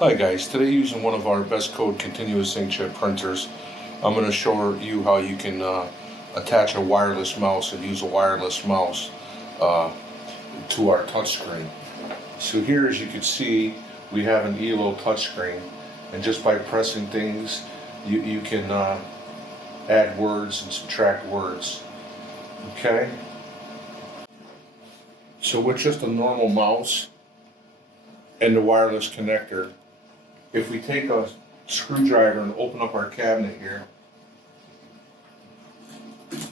Hi guys, today using one of our BestCode continuous inkjet printers, I'm going to show you how you can attach a wireless mouse and use a wireless mouse to our touchscreen. So here, as you can see, we have an ELO touchscreen, and just by pressing things you can add words and subtract words. Okay? So with just a normal mouse and the wireless connector, if we take a screwdriver and open up our cabinet here, and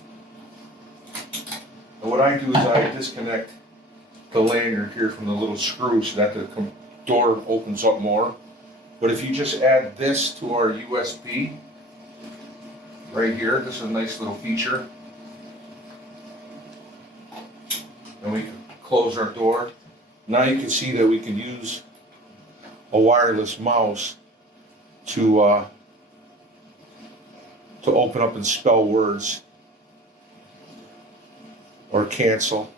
what I do is I disconnect the lanyard here from the little screw so that the door opens up more. But if you just add this to our USB right here, this is a nice little feature, and we can close our door. Now you can see that we can use a wireless mouse to open up and spell words, or cancel,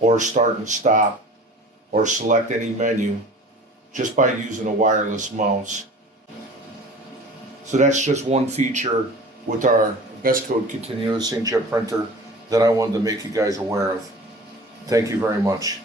or start and stop, or select any menu just by using a wireless mouse. So that's just one feature with our BestCode continuous inkjet printer that I wanted to make you guys aware of. Thank you very much.